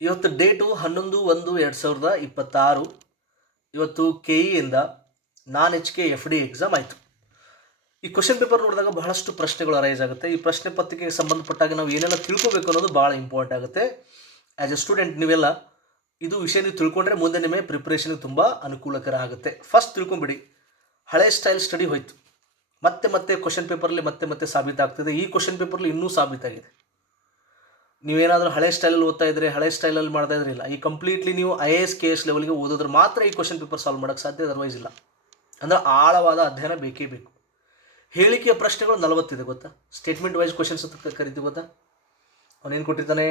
ಇವತ್ತು ಡೇಟು 11/1/2026. ಇವತ್ತು KE ನಾನ್ HK FD exam ಆಯಿತು. ಈ ಕ್ವಶನ್ ಪೇಪರ್ ನೋಡಿದಾಗ ಬಹಳಷ್ಟು ಪ್ರಶ್ನೆಗಳು ಅರೈಸ್ ಆಗುತ್ತೆ. ಈ ಪ್ರಶ್ನೆ ಪತ್ರಿಕೆಗೆ ಸಂಬಂಧಪಟ್ಟಾಗ ನಾವು ಏನೆಲ್ಲ ತಿಳ್ಕೊಬೇಕು ಅನ್ನೋದು ಭಾಳ ಇಂಪಾರ್ಟೆಂಟ್ ಆಗುತ್ತೆ. ಆ್ಯಸ್ ಎ ಸ್ಟೂಡೆಂಟ್ ನೀವೆಲ್ಲ ಇದು ವಿಷಯ ನೀವು ತಿಳ್ಕೊಂಡ್ರೆ ಮುಂದೆ ನಿಮಗೆ ಪ್ರಿಪ್ರೇಷನ್ಗೆ ತುಂಬ ಅನುಕೂಲಕರ ಆಗುತ್ತೆ. ಫಸ್ಟ್ ತಿಳ್ಕೊಂಬಿಡಿ, ಹಳೆ ಸ್ಟೈಲ್ ಸ್ಟಡಿ ಹೋಯ್ತು. ಮತ್ತೆ ಕ್ವಶನ್ ಪೇಪರಲ್ಲಿ ಮತ್ತೆ ಸಾಬೀತಾಗ್ತದೆ. ಈ ಕ್ವಶನ್ ಪೇಪರ್ಲಿ ಇನ್ನೂ ಸಾಬೀತಾಗಿದೆ. ನೀವೇನಾದರೂ ಹಳೆ ಸ್ಟೈಲಲ್ಲಿ ಓದ್ತಾ ಇದ್ರೆ, ಹಳೆ ಸ್ಟೈಲಲ್ಲಿ ಮಾಡ್ತಾ ಇದ್ರೆ ಇಲ್ಲ. ಈ ಕಂಪ್ಲೀಟ್ಲಿ ನೀವು IAS KS ಲೆವೆಲ್ಗೆ ಓದಿದ್ರೆ ಮಾತ್ರ ಈ ಕ್ವಶನ್ ಪೇಪರ್ ಸಾಲ್ವ್ ಮಾಡೋಕ್ಕೆ ಸಾಧ್ಯ, ಅದರ್ವೈಸ್ ಇಲ್ಲ. ಅಂದರೆ ಆಳವಾದ ಅಧ್ಯಯನ ಬೇಕೇ ಬೇಕು. ಹೇಳಿಕೆಯ ಪ್ರಶ್ನೆಗಳು 40 ಇದೆ ಗೊತ್ತಾ. ಸ್ಟೇಟ್ಮೆಂಟ್ ವೈಸ್ ಕ್ವಶನ್ಸ್ ಅಂತ ಕರಿತೀವಿ ಗೊತ್ತಾ. ಅವನೇನು ಕೊಟ್ಟಿರ್ತಾನೆ,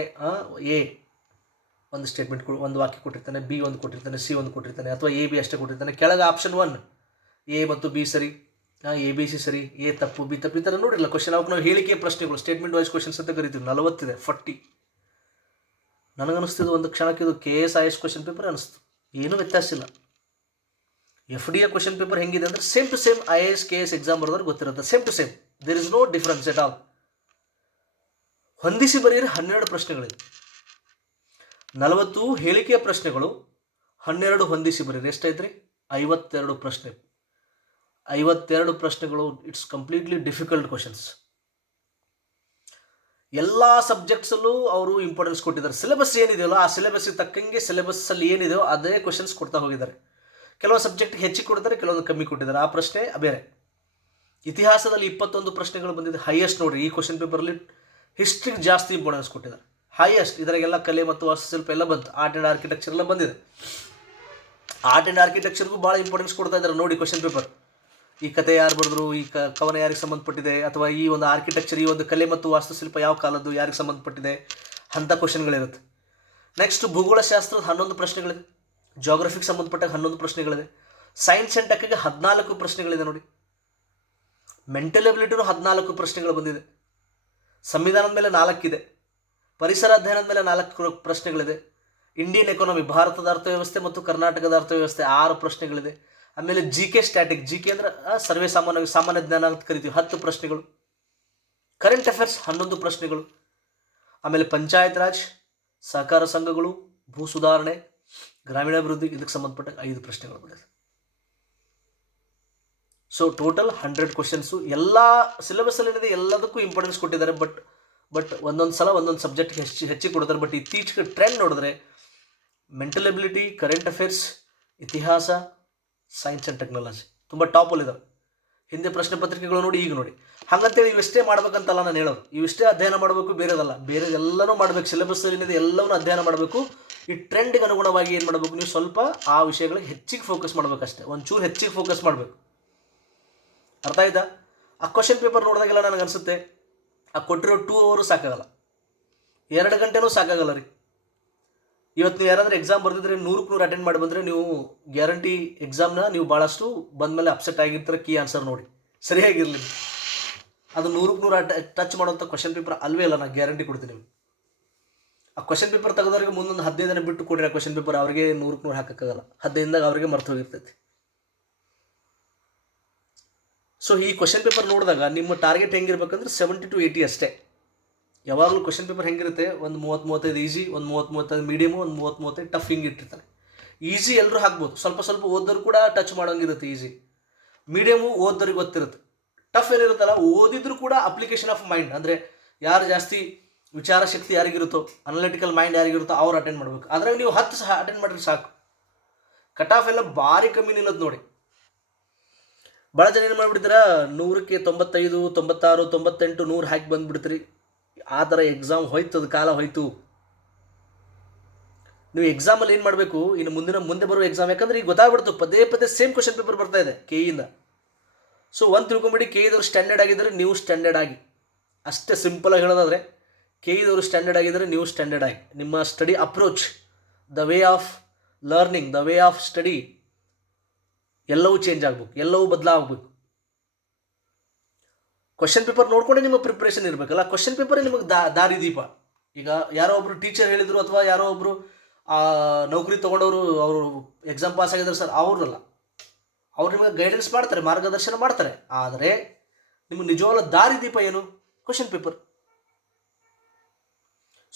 A ಒಂದು ಸ್ಟೇಟ್ಮೆಂಟ್ ಒಂದು ವಾಕ್ಯ ಕೊಟ್ಟಿರ್ತಾನೆ, B ಒಂದು ಕೊಟ್ಟಿರ್ತಾನೆ, C ಒಂದು ಕೊಟ್ಟಿರ್ತಾನೆ, ಅಥವಾ A B ಅಷ್ಟೇ ಕೊಟ್ಟಿರ್ತಾನೆ. ಕೆಳಗೆ ಆಪ್ಷನ್ 1 A ಮತ್ತು B ಸರಿ, ABC ಸರಿ, A ತಪ್ಪು, B ತಪ್ಪು, ಈ ಥರ ನೋಡಿರಲ್ಲ ಕ್ವಶನ್. ಅವಕ್ಕೆ ನಾವು ಹೇಳಿಕೆಯ ಪ್ರಶ್ನೆಗಳು ಸ್ಟೇಟ್ಮೆಂಟ್ ವೈಸ್ ಕ್ವಶನ್ಸ್ ಅಂತ ಕರಿತೀವಿ. 40 ಇದೆ, 40. ನನಗನ್ನಿಸ್ತಿದ್ದು ಒಂದು ಕ್ಷಣಕ್ಕೆ ಇದು KS IAS ಕ್ವಶನ್ ಪೇಪರ್ ಅನಿಸ್ತು. ಏನೂ ವ್ಯತ್ಯಾಸ ಇಲ್ಲ. FD ಕ್ವಶನ್ ಪೇಪರ್ ಹೆಂಗಿದೆ ಅಂದರೆ same to same IAS KS exam ಬರೋದ್ರೆ ಗೊತ್ತಿರುತ್ತೆ. Same to same, there is no difference at all. ಹೊಂದಿಸಿ ಬರೆಯಿರಿ 12 ಪ್ರಶ್ನೆಗಳಿದೆ. 40 ಹೇಳಿಕೆಯ ಪ್ರಶ್ನೆಗಳು, 12 ಹೊಂದಿಸಿ ಬರೀರಿ. ಎಷ್ಟಾಯ್ತು ರೀ? 52 ಪ್ರಶ್ನೆ. 52 ಪ್ರಶ್ನೆಗಳು. It's completely difficult questions. ಎಲ್ಲ ಸಬ್ಜೆಕ್ಟ್ಸಲ್ಲೂ ಅವರು ಇಂಪಾರ್ಟೆನ್ಸ್ ಕೊಟ್ಟಿದ್ದಾರೆ. ಸಿಲೆಬಸ್ ಏನಿದೆಯಲ್ಲ ಆ ಸಿಲೆಬಸ್ಗೆ ತಕ್ಕಂಗೆ ಸಿಲೆಬಸ್ಸಲ್ಲಿ ಏನಿದೆಯೋ ಅದೇ ಕ್ವಶನ್ಸ್ ಕೊಡ್ತಾ ಹೋಗಿದ್ದಾರೆ. ಕೆಲವು ಸಬ್ಜೆಕ್ಟ್ಗೆ ಹೆಚ್ಚಿಗೆ ಕೊಡ್ತಾರೆ, ಕೆಲವೊಂದು ಕಮ್ಮಿ ಕೊಟ್ಟಿದ್ದಾರೆ. ಆ ಪ್ರಶ್ನೆ ಬೇರೆ. ಇತಿಹಾಸದಲ್ಲಿ 21 ಪ್ರಶ್ನೆಗಳು ಬಂದಿದೆ, ಹೈಯೆಸ್ಟ್ ನೋಡಿರಿ. ಈ ಕ್ವಶನ್ ಪೇಪರಲ್ಲಿ ಹಿಸ್ಟ್ರಿಗೆ ಜಾಸ್ತಿ ಇಂಪಾರ್ಟೆನ್ಸ್ ಕೊಟ್ಟಿದ್ದಾರೆ, ಹೈಯೆಸ್ಟ್. ಇದರಾಗೆಲ್ಲ ಕಲೆ ಮತ್ತು ವಾಸ್ತುಶಿಲ್ಪ ಎಲ್ಲ ಬಂತು. ಆರ್ಟ್ ಆ್ಯಂಡ್ ಆರ್ಕಿಟೆಕ್ಚರ್ ಎಲ್ಲ ಬಂದಿದೆ. ಆರ್ಟ್ ಆ್ಯಂಡ್ ಆರ್ಕಿಟೆಕ್ಚರ್ಗೂ ಭಾಳ ಇಂಪಾರ್ಟೆನ್ಸ್ ಕೊಡ್ತಾ ಇದ್ದಾರೆ ನೋಡಿ ಕ್ವಶನ್ ಪೇಪರ್. ಈ ಕತೆ ಯಾರು ಬರೆದ್ರು, ಈ ಕವನ ಯಾರಿಗೆ ಸಂಬಂಧಪಟ್ಟಿದೆ, ಅಥವಾ ಈ ಒಂದು ಆರ್ಕಿಟೆಕ್ಚರ್, ಈ ಒಂದು ಕಲೆ ಮತ್ತು ವಾಸ್ತುಶಿಲ್ಪ ಯಾವ ಕಾಲದ್ದು, ಯಾರಿಗೆ ಸಂಬಂಧಪಟ್ಟಿದೆ ಅಂಥ ಕ್ವಶನ್ಗಳಿರುತ್ತೆ. ನೆಕ್ಸ್ಟ್ ಭೂಗೋಳಶಾಸ್ತ್ರದ 11 ಪ್ರಶ್ನೆಗಳಿದೆ. ಜಾಗ್ರಫಿಗೆ ಸಂಬಂಧಪಟ್ಟಾಗ 11 ಪ್ರಶ್ನೆಗಳಿದೆ. ಸೈನ್ಸ್ ಆ್ಯಂಡ್ ಟೆಕ್ಗೆ 14 ಪ್ರಶ್ನೆಗಳಿದೆ ನೋಡಿ. ಮೆಂಟಲ್ ಎಬಿಲಿಟಿನೂ 14 ಪ್ರಶ್ನೆಗಳು ಬಂದಿದೆ. ಸಂವಿಧಾನದ ಮೇಲೆ 4 ಇದೆ. ಪರಿಸರ ಅಧ್ಯಯನದ ಮೇಲೆ 4 ಪ್ರಶ್ನೆಗಳಿದೆ. ಇಂಡಿಯನ್ ಎಕಾನಮಿ, ಭಾರತದ ಅರ್ಥವ್ಯವಸ್ಥೆ ಮತ್ತು ಕರ್ನಾಟಕದ ಅರ್ಥವ್ಯವಸ್ಥೆ 6 ಪ್ರಶ್ನೆಗಳಿದೆ. ಆಮೇಲೆ GK ಸ್ಟ್ಯಾಟಿಕ್, GK ಅಂದರೆ ಸಾಮಾನ್ಯ ಜ್ಞಾನ ಅಂತ ಕರಿತೀವಿ, 10 ಪ್ರಶ್ನೆಗಳು. ಕರೆಂಟ್ ಅಫೇರ್ಸ್ 11 ಪ್ರಶ್ನೆಗಳು. ಆಮೇಲೆ ಪಂಚಾಯತ್ ರಾಜ್, ಸಹಕಾರ ಸಂಘಗಳು, ಭೂ ಸುಧಾರಣೆ, ಗ್ರಾಮೀಣಾಭಿವೃದ್ಧಿ, ಇದಕ್ಕೆ ಸಂಬಂಧಪಟ್ಟ 5 ಪ್ರಶ್ನೆಗಳು ಬಂದಿದೆ. So total 100 questions. ಎಲ್ಲ ಸಿಲೆಬಸ್ಸಲ್ಲಿ ಏನಿದೆ ಎಲ್ಲದಕ್ಕೂ ಇಂಪಾರ್ಟೆನ್ಸ್ ಕೊಟ್ಟಿದ್ದಾರೆ. ಬಟ್ ಒಂದೊಂದು ಸಲ ಒಂದೊಂದು ಸಬ್ಜೆಕ್ಟ್ಗೆ ಹೆಚ್ಚಿಗೆ ಕೊಡ್ತಾರೆ. ಬಟ್ ಇತ್ತೀಚೆಗೆ ಟ್ರೆಂಡ್ ನೋಡಿದ್ರೆ ಮೆಂಟಲ್ ಎಬಿಲಿಟಿ, ಕರೆಂಟ್ ಅಫೇರ್ಸ್, ಇತಿಹಾಸ, ಸೈನ್ಸ್ ಆ್ಯಂಡ್ ಟೆಕ್ನಾಲಜಿ ತುಂಬ ಟಾಪಲ್ಲಿದ್ದಾವೆ. ಹಿಂದೆ ಪ್ರಶ್ನೆ ಪತ್ರಿಕೆಗಳು ನೋಡಿ, ಈಗ ನೋಡಿ. ಹಾಗಂತೇಳಿ ಇವಿಷ್ಟೇ ಮಾಡ್ಬೇಕಂತಲ್ಲ ನಾನು ಹೇಳೋದು. ಇವಿಷ್ಟೇ ಅಧ್ಯಯನ ಮಾಡಬೇಕು, ಬೇರೆದಲ್ಲ. ಬೇರೆದೆಲ್ಲನೂ ಮಾಡಬೇಕು. ಸಿಲೆಬಸ್ಸಲ್ಲಿ ಏನಿದೆ ಎಲ್ಲವನ್ನೂ ಅಧ್ಯಯನ ಮಾಡಬೇಕು. ಈ ಟ್ರೆಂಡ್ಗೆ ಅನುಗುಣವಾಗಿ ಏನು ಮಾಡಬೇಕು, ನೀವು ಸ್ವಲ್ಪ ಆ ವಿಷಯಗಳಿಗೆ ಹೆಚ್ಚಿಗೆ ಫೋಕಸ್ ಮಾಡಬೇಕಷ್ಟೇ. ಒಂಚೂರು ಹೆಚ್ಚಿಗೆ ಫೋಕಸ್ ಮಾಡಬೇಕು. ಅರ್ಥ ಆಯ್ತಾ? ಆ ಕ್ವಶನ್ ಪೇಪರ್ ನೋಡಿದಾಗೆಲ್ಲ ನನಗನ್ಸುತ್ತೆ ಆ ಕೊಟ್ಟಿರೋ 2 hours ಸಾಕಾಗಲ್ಲ, 2 ಗಂಟೆನೂ ಸಾಕಾಗಲ್ಲ ರೀ. ಇವತ್ತು ನೀವು ಯಾರಾದರೂ ಎಕ್ಸಾಮ್ ಬರೆದಿದ್ರೆ 100ಕ್ಕೆ 100 ಅಟೆಂಡ್ ಮಾಡಿ ಬಂದರೆ ನೀವು ಗ್ಯಾರಂಟಿ ಎಕ್ಸಾಮ್ನ ನೀವು ಭಾಳಷ್ಟು ಬಂದಮೇಲೆ ಅಪ್ಸೆಟ್ ಆಗಿರ್ತಾರೆ. ಕೀ ಆನ್ಸರ್ ನೋಡಿ ಸರಿಯಾಗಿರಲಿ. ಅದು 100ಕ್ಕೆ 100 ಟಚ್ ಮಾಡೋಂಥ ಕ್ವಶನ್ ಪೇಪರ್ ಅಲ್ವೇ ಅಲ್ಲ, ನಾನು ಗ್ಯಾರಂಟಿ ಕೊಡ್ತೀನಿ ನಿಮ್ಗೆ. ಆ ಕ್ವಶನ್ ಪೇಪರ್ ತೆಗೆದವ್ರಿಗೆ ಮುಂದೊಂದು 15 ದಿನ ಬಿಟ್ಟು ಕೊಡಿರಿ ಆ ಕ್ವಶನ್ ಪೇಪರ್, ಅವ್ರಿಗೆ 100ಕ್ಕೆ 100 ಹಾಕೋಕ್ಕಾಗಲ್ಲ. 15 ದಿನದಾಗ ಅವ್ರಿಗೆ ಮರ್ತು ಹೋಗಿರ್ತೈತಿ. ಸೊ ಈ ಕ್ವಶನ್ ಪೇಪರ್ ನೋಡಿದಾಗ ನಿಮ್ಮ ಟಾರ್ಗೆಟ್ ಹೆಂಗಿರ್ಬೇಕಂದ್ರೆ 70 to 80 ಅಷ್ಟೇ. ಯಾವಾಗಲೂ ಕ್ವಶನ್ ಪೇಪರ್ ಹೆಂಗಿರುತ್ತೆ, ಒಂದು 30-35 ಈಸಿ, ಒಂದು 30-35 ಮೀಡಿಯಮು, ಒಂದು 30-35 ಟಫ್ ಹಿಂಗೆ ಇಟ್ಟಿರ್ತಾರೆ. ಈಸಿ ಎಲ್ಲರೂ ಹಾಕ್ಬೋದು, ಸ್ವಲ್ಪ ಓದೋರು ಕೂಡ ಟಚ್ ಮಾಡೋಂಗಿರುತ್ತೆ. ಈಸಿ ಮೀಡಿಯಮು ಓದೋರಿಗೆ ಗೊತ್ತಿರುತ್ತೆ. ಟಫ್ ಏನಿರುತ್ತಲ್ಲ, ಓದಿದ್ರು ಕೂಡ ಅಪ್ಲಿಕೇಶನ್ ಆಫ್ ಮೈಂಡ್ ಅಂದರೆ ಯಾರು ಜಾಸ್ತಿ ವಿಚಾರ ಶಕ್ತಿ ಯಾರಿಗಿರುತ್ತೋ, ಅನಲಿಟಿಕಲ್ ಮೈಂಡ್ ಯಾರಿಗಿರುತ್ತೋ ಅವ್ರು ಅಟೆಂಡ್ ಮಾಡಬೇಕು. ಅದ್ರಾಗ ನೀವು 10 ಸಹ ಅಟೆಂಡ್ ಮಾಡಿದ್ರೆ ಸಾಕು. ಕಟ್ ಆಫ್ ಎಲ್ಲ ಭಾರಿ ಕಮ್ಮಿ ನಿಲ್ಲೋದು ನೋಡಿ. ಭಾಳ ಜನ ಏನು ಮಾಡಿಬಿಡ್ತೀರಾ, 100ಕ್ಕೆ 95, 96, 98, 100 ಹಾಕಿ ಬಂದುಬಿಡ್ತೀರಿ. ಆ ಥರ ಎಕ್ಸಾಮ್ ಹೋಯ್ತು, ಅದು ಕಾಲ ಹೋಯ್ತು. ನೀವು ಎಕ್ಸಾಮಲ್ಲಿ ಏನು ಮಾಡಬೇಕು, ಇನ್ನು ಮುಂದೆ ಬರೋ ಎಕ್ಸಾಮ್, ಯಾಕಂದರೆ ಈಗ ಗೊತ್ತಾಗ್ಬಿಡ್ತು ಪದೇ ಸೇಮ್ ಕ್ವಶನ್ ಪೇಪರ್ ಬರ್ತಾ ಇದೆ KE-ಯಿಂದ. ಸೊ ಒಂದು ತಿಳ್ಕೊಂಬಿಡಿ, KE-ದವ್ರು ಸ್ಟ್ಯಾಂಡರ್ಡ್ ಆಗಿದ್ದರೆ ನೀವು ಸ್ಟ್ಯಾಂಡರ್ಡ್ ಆಗಿ. ಅಷ್ಟೇ ಸಿಂಪಲಾಗಿ ಹೇಳೋದಾದರೆ, KE-ದವರು ಸ್ಟ್ಯಾಂಡರ್ಡ್ ಆಗಿದ್ದರೆ ನೀವು ಸ್ಟ್ಯಾಂಡರ್ಡ್ ಆಗಿ. ನಿಮ್ಮ study approach, the way of learning, the way of study ಎಲ್ಲವೂ ಚೇಂಜ್ ಆಗಬೇಕು, ಎಲ್ಲವೂ ಬದಲಾಗಬೇಕು. ಕ್ವಶನ್ ಪೇಪರ್ ನೋಡ್ಕೊಂಡೆ ನಿಮ್ಮ ಪ್ರಿಪ್ರೇಷನ್ ಇರಬೇಕಲ್ಲ. ಕ್ವಶನ್ ಪೇಪರೇ ನಿಮಗೆ ದಾರಿದೀಪ. ಈಗ ಯಾರೋ ಒಬ್ಬರು ಟೀಚರ್ ಹೇಳಿದರು, ಅಥವಾ ಯಾರೋ ಒಬ್ಬರು ನೌಕರಿ ತೊಗೊಂಡವರು, ಅವರು ಎಕ್ಸಾಮ್ ಪಾಸ್ ಆಗಿದ್ದಾರೆ ಸರ್, ಅವ್ರಲ್ಲ. ಅವ್ರು ನಿಮಗೆ ಗೈಡೆನ್ಸ್ ಮಾಡ್ತಾರೆ, ಮಾರ್ಗದರ್ಶನ ಮಾಡ್ತಾರೆ. ಆದರೆ ನಿಮಗೆ ನಿಜವಾದ ದಾರಿದೀಪ ಏನು? Question paper.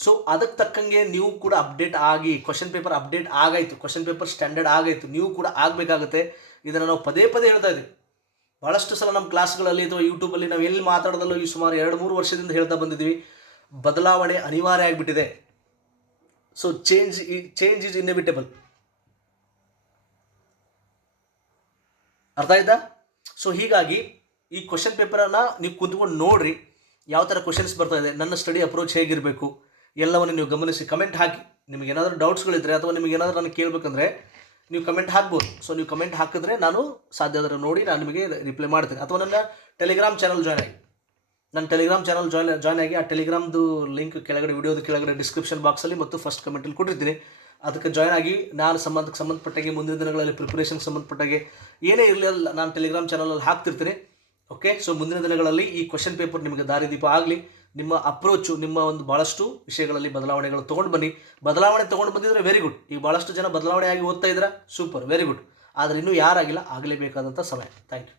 ಸೊ ಅದಕ್ಕೆ ತಕ್ಕಂಗೆ ನೀವು ಕೂಡ ಅಪ್ಡೇಟ್ ಆಗಿ, ಕ್ವಶನ್ ಪೇಪರ್ ಅಪ್ಡೇಟ್ ಆಗಾಯಿತು, ಕ್ವಶನ್ ಪೇಪರ್ ಸ್ಟ್ಯಾಂಡರ್ಡ್ ಆಗಾಯಿತು, ನೀವು ಕೂಡ ಆಗಬೇಕಾಗುತ್ತೆ. ಇದನ್ನು ನಾವು ಪದೇ ಪದೇ ಹೇಳ್ತಾ ಇದ್ದೀವಿ. ಭಾಳಷ್ಟು ಸಲ ನಮ್ಮ ಕ್ಲಾಸ್ಗಳಲ್ಲಿ ಅಥವಾ ಯೂಟ್ಯೂಬಲ್ಲಿ ನಾವು ಎಲ್ಲಿ ಮಾತಾಡೋದಲ್ಲೋ ಈ ಸುಮಾರು 2-3 ವರ್ಷದಿಂದ ಹೇಳ್ತಾ ಬಂದಿದ್ದೀವಿ, ಬದಲಾವಣೆ ಅನಿವಾರ್ಯ ಆಗಿಬಿಟ್ಟಿದೆ. So change is inevitable. ಅರ್ಥ ಆಯ್ತಾ? ಸೊ ಹೀಗಾಗಿ ಈ ಕ್ವಶನ್ ಪೇಪರನ್ನು ನೀವು ಕುಂತ್ಕೊಂಡು ನೋಡ್ರಿ, ಯಾವ ಥರ ಕ್ವಶನ್ಸ್ ಬರ್ತಾ ಇದೆ, ನನ್ನ ಸ್ಟಡಿ ಅಪ್ರೋಚ್ ಹೇಗಿರಬೇಕು ಎಲ್ಲವನ್ನು ನೀವು ಗಮನಿಸಿ ಕಮೆಂಟ್ ಹಾಕಿ. ನಿಮಗೇನಾದರೂ ಡೌಟ್ಸ್ಗಳಿದ್ದರೆ ಅಥವಾ ನಿಮಗೇನಾದರೂ ನನಗೆ ಕೇಳಬೇಕಂದ್ರೆ ನೀವು ಕಮೆಂಟ್ ಹಾಕ್ಬೋದು. ಸೊ ನೀವು ಕಮೆಂಟ್ ಹಾಕಿದ್ರೆ ನಾನು ಸಾಧ್ಯ ಆದರೆ ನೋಡಿ ನಾನು ನಿಮಗೆ ರಿಪ್ಲೈ ಮಾಡ್ತೀನಿ. ಅಥವಾ ನನ್ನ ಟೆಲಿಗ್ರಾಮ್ ಚಾನಲ್ ಜಾಯ್ನ್ ಆಗಿ, ನನ್ನ ಟೆಲಿಗ್ರಾಮ್ ಚಾನಲ್ ಜಾಯ್ನ್ ಆಗಿ, ಆ ಟೆಲಿಗ್ರಾಮ್ದು ಲಿಂಕ್ ಕೆಳಗಡೆ ವಿಡಿಯೋದ ಕೆಳಗಡೆ ಡಿಸ್ಕ್ರಿಪ್ಷನ್ ಬಾಕ್ಸಲ್ಲಿ ಮತ್ತು ಫಸ್ಟ್ ಕಮೆಂಟಲ್ಲಿ ಕೊಟ್ಟಿರ್ತೀನಿ. ಅದಕ್ಕೆ ಜಾಯ್ನ್ ಆಗಿ ನಾನು ಸಂಬಂಧಪಟ್ಟಾಗೆ ಮುಂದಿನ ದಿನಗಳಲ್ಲಿ ಪ್ರಿಪ್ರೇಷನ್ಗೆ ಸಂಬಂಧಪಟ್ಟಾಗೆ ಏನೇ ಇರಲಿಲ್ಲ ನಾನು ಟೆಲಿಗ್ರಾಮ್ ಚಾನಲಲ್ಲಿ ಹಾಕ್ತಿರ್ತೀನಿ. ಓಕೆ, ಸೊ ಮುಂದಿನ ದಿನಗಳಲ್ಲಿ ಈ ಕ್ವಶನ್ ಪೇಪರ್ ನಿಮಗೆ ದಾರಿದೀಪ ಆಗಲಿ. ನಿಮ್ಮ ಅಪ್ರೋಚು, ನಿಮ್ಮ ಒಂದು ಭಾಳಷ್ಟು ವಿಷಯಗಳಲ್ಲಿ ಬದಲಾವಣೆಗಳು ತೊಗೊಂಡು ಬನ್ನಿ. ಬದಲಾವಣೆ ತೊಗೊಂಡು ಬಂದಿದ್ರೆ ವೆರಿ ಗುಡ್. ಈಗ ಭಾಳಷ್ಟು ಜನ ಬದಲಾವಣೆ ಆಗಿ ಓದ್ತಾ ಇದ್ದೀರಾ, ಸೂಪರ್, ವೆರಿ ಗುಡ್. ಆದರೆ ಇನ್ನೂ ಯಾರಾಗಿಲ್ಲ, ಆಗಲೇಬೇಕಾದಂಥ ಸಮಯ. Thank you.